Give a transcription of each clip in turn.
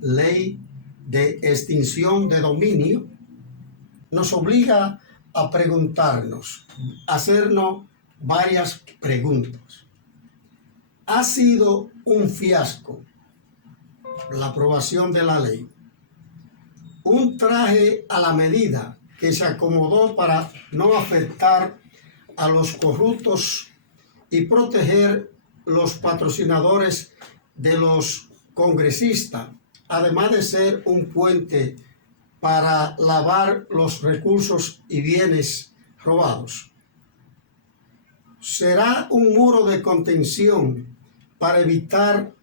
ley de extinción de dominio, nos obliga a preguntarnos, a hacernos varias preguntas. ¿Ha sido un fiasco la aprobación de la ley? ¿Un traje a la medida que se acomodó para no afectar a los corruptos y proteger los patrocinadores de los congresistas, además de ser un puente para lavar los recursos y bienes robados? ¿Será un muro de contención para evitar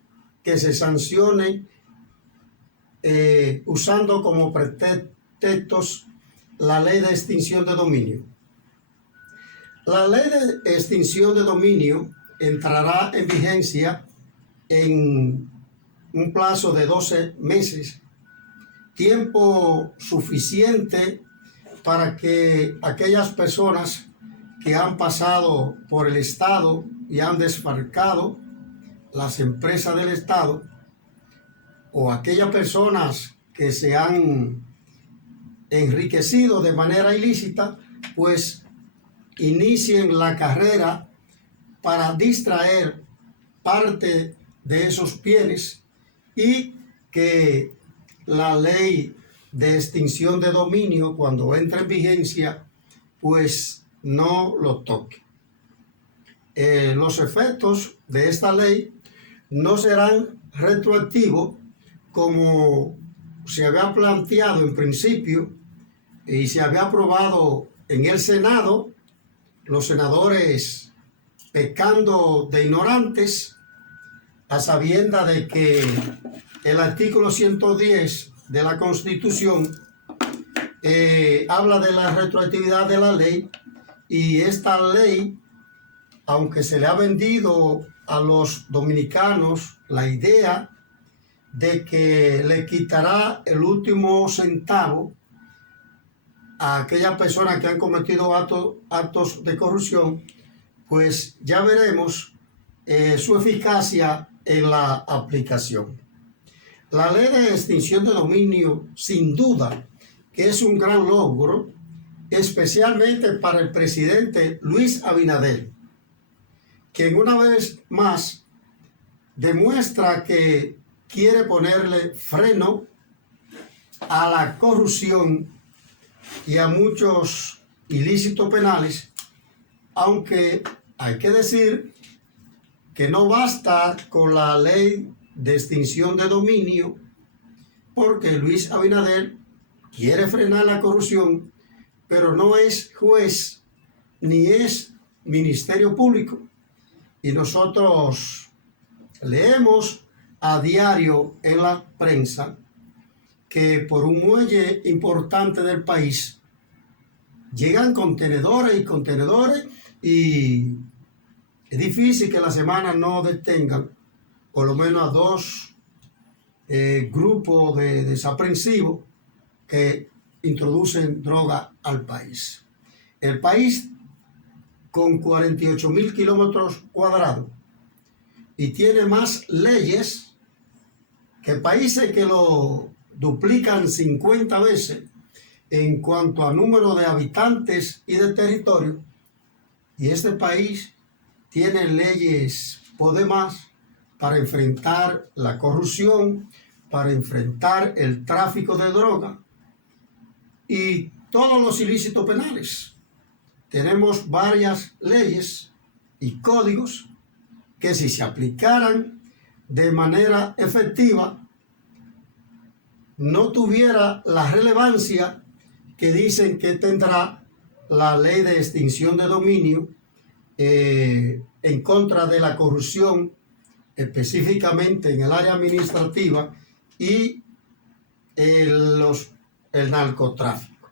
que se sancione usando como pretextos la ley de extinción de dominio? La ley de extinción de dominio entrará en vigencia en un plazo de 12 meses, tiempo suficiente para que aquellas personas que han pasado por el Estado y han desfalcado las empresas del Estado, o aquellas personas que se han enriquecido de manera ilícita, pues inicien la carrera para distraer parte de esos bienes y que la ley de extinción de dominio, cuando entre en vigencia, pues no lo toque. Los efectos de esta ley no serán retroactivos como se había planteado en principio y se había aprobado en el Senado, los senadores pecando de ignorantes, a sabiendas de que el artículo 110 de la Constitución habla de la retroactividad de la ley, y esta ley, aunque se le ha vendido a los dominicanos la idea de que le quitará el último centavo a aquellas personas que han cometido actos de corrupción, pues ya veremos su eficacia en la aplicación. La ley de extinción de dominio, sin duda, que es un gran logro, especialmente para el presidente Luis Abinader, quien una vez más demuestra que quiere ponerle freno a la corrupción y a muchos ilícitos penales, aunque hay que decir que no basta con la ley de extinción de dominio, porque Luis Abinader quiere frenar la corrupción, pero no es juez ni es ministerio público. Y nosotros leemos a diario en la prensa que por un muelle importante del país llegan contenedores y contenedores, y es difícil que la semana no detengan por lo menos a dos grupos de desaprensivos que introducen droga al país. El país, con 48,000 kilómetros cuadrados, y tiene más leyes que países que lo duplican 50 veces en cuanto a número de habitantes y de territorio, y este país tiene leyes por demás para enfrentar la corrupción, para enfrentar el tráfico de droga y todos los ilícitos penales. Tenemos varias leyes y códigos que, si se aplicaran de manera efectiva, no tuviera la relevancia que dicen que tendrá la ley de extinción de dominio en contra de la corrupción, específicamente en el área administrativa y el narcotráfico.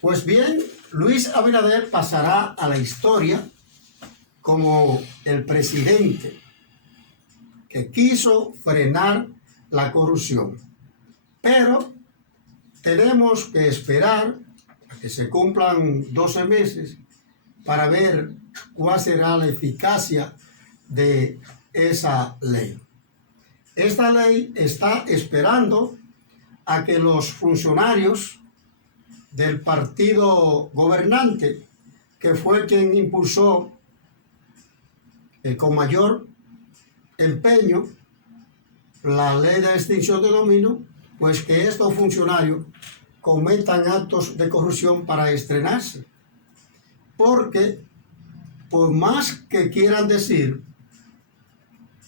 Pues bien, Luis Abinader pasará a la historia como el presidente que quiso frenar la corrupción. Pero tenemos que esperar a que se cumplan 12 meses para ver cuál será la eficacia de esa ley. Esta ley está esperando a que los funcionarios del partido gobernante, que fue quien impulsó con mayor empeño la ley de extinción de dominio, pues que estos funcionarios cometan actos de corrupción para estrenarse. Porque por más que quieran decir,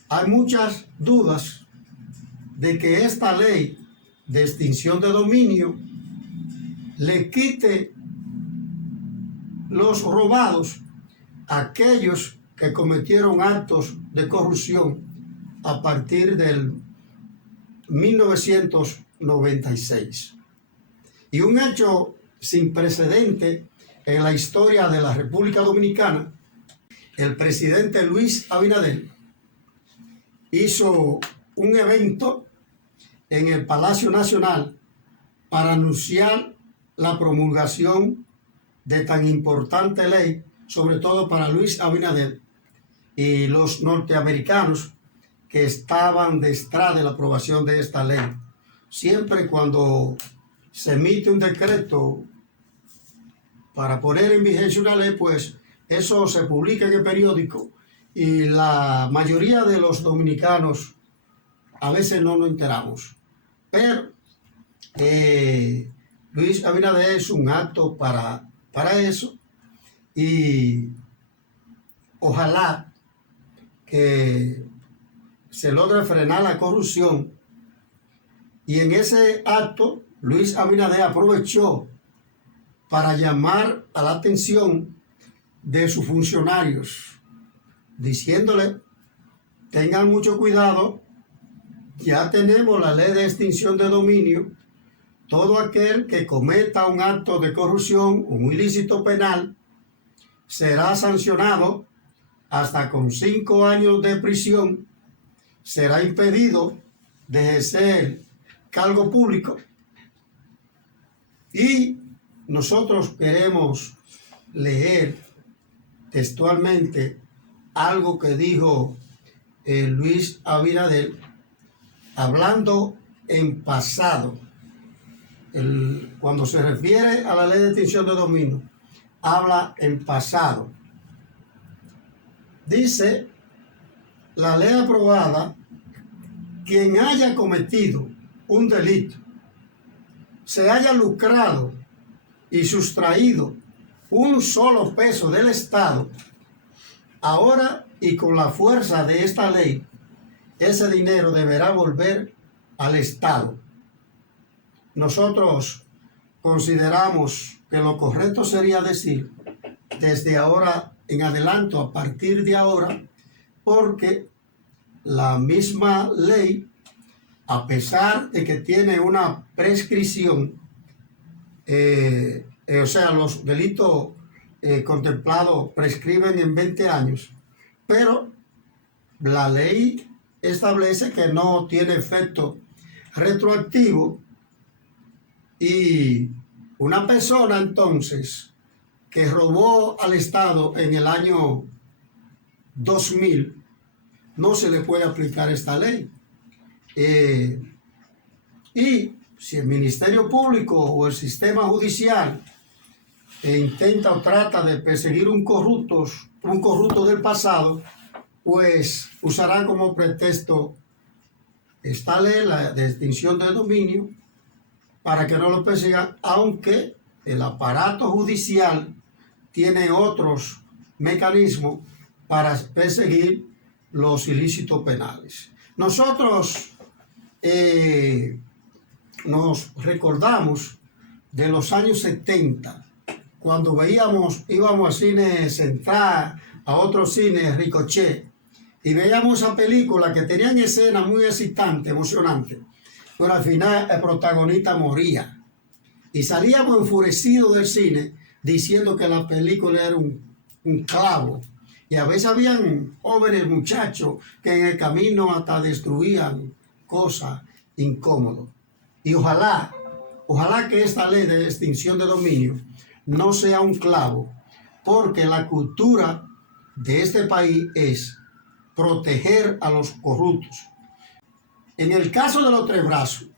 hay muchas dudas de que esta ley de extinción de dominio le quite los robados a aquellos que cometieron actos de corrupción a partir del 1996. Y un hecho sin precedente en la historia de la República Dominicana, el presidente Luis Abinader hizo un evento en el Palacio Nacional para anunciar la promulgación de tan importante ley, sobre todo para Luis Abinader y los norteamericanos que estaban detrás de la aprobación de esta ley. Siempre cuando se emite un decreto para poner en vigencia una ley, pues eso se publica en el periódico y la mayoría de los dominicanos a veces no nos enteramos. Pero Luis Abinader es un acto para eso y ojalá que se logre frenar la corrupción. Y en ese acto Luis Abinader aprovechó para llamar a la atención de sus funcionarios, diciéndole, tengan mucho cuidado, ya tenemos la ley de extinción de dominio, todo aquel que cometa un acto de corrupción, un ilícito penal, será sancionado hasta con 5 años de prisión, será impedido de ejercer cargo público. Y nosotros queremos leer textualmente algo que dijo Luis Abinader, hablando en pasado. Cuando se refiere a la ley de extinción de dominio, habla en pasado. Dice, la ley aprobada, quien haya cometido un delito, se haya lucrado y sustraído un solo peso del Estado, ahora y con la fuerza de esta ley, ese dinero deberá volver al Estado. Nosotros consideramos que lo correcto sería decir desde ahora en adelante, a partir de ahora, porque la misma ley, a pesar de que tiene una prescripción, o sea, los delitos contemplados prescriben en 20 años, pero la ley establece que no tiene efecto retroactivo y una persona entonces que robó al Estado en el año 2000 no se le puede aplicar esta ley. Y si el Ministerio Público o el sistema judicial intenta o trata de perseguir un corrupto del pasado, pues usará como pretexto esta ley, la de extinción de dominio, para que no lo persigan, aunque el aparato judicial tiene otros mecanismos para perseguir los ilícitos penales. Nosotros nos recordamos de los años 70, cuando íbamos al cine Central, a otro cine Ricochet, y veíamos esa película que tenían escenas muy excitantes, emocionantes, pero al final el protagonista moría. Y salíamos enfurecidos del cine diciendo que la película era un clavo. Y a veces habían jóvenes muchachos que en el camino hasta destruían cosas incómodas. Y ojalá que esta ley de extinción de dominio no sea un clavo, porque la cultura de este país es proteger a los corruptos. En el caso de los Tres Brazos,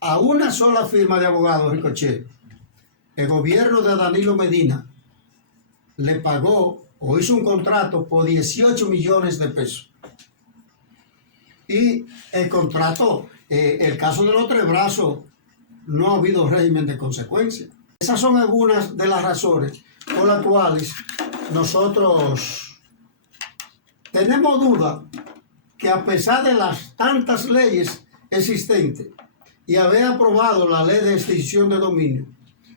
a una sola firma de abogados, Ricochet, el gobierno de Danilo Medina le pagó o hizo un contrato por 18 millones de pesos. Y el contrato, el caso de los Tres Brazos, no ha habido régimen de consecuencia. Esas son algunas de las razones por las cuales nosotros tenemos duda que, a pesar de las tantas leyes existentes y haber aprobado la ley de extinción de dominio,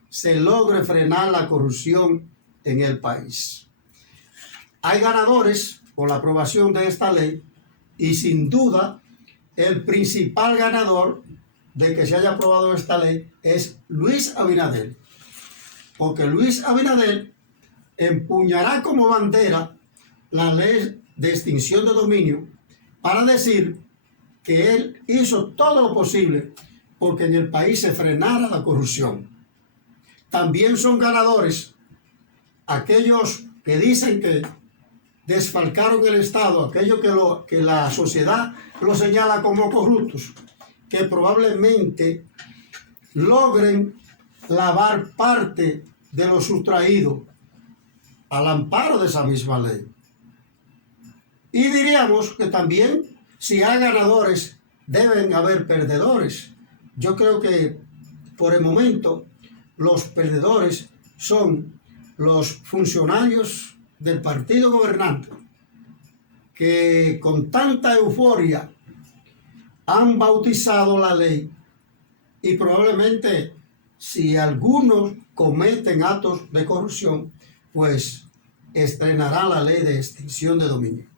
se logre frenar la corrupción en el país. Hay ganadores por la aprobación de esta ley y, sin duda, el principal ganador de que se haya aprobado esta ley es Luis Abinader, porque Luis Abinader empuñará como bandera la ley de extinción de dominio para decir que él hizo todo lo posible porque en el país se frenara la corrupción. También son ganadores aquellos que dicen que desfalcaron el Estado, aquellos que la sociedad lo señala como corruptos, que probablemente logren lavar parte de lo sustraído al amparo de esa misma ley. Y diríamos que también, si hay ganadores, deben haber perdedores. Yo creo que por el momento los perdedores son los funcionarios del partido gobernante, que con tanta euforia han bautizado la ley, y probablemente, si algunos cometen actos de corrupción, pues estrenará la ley de extinción de dominio.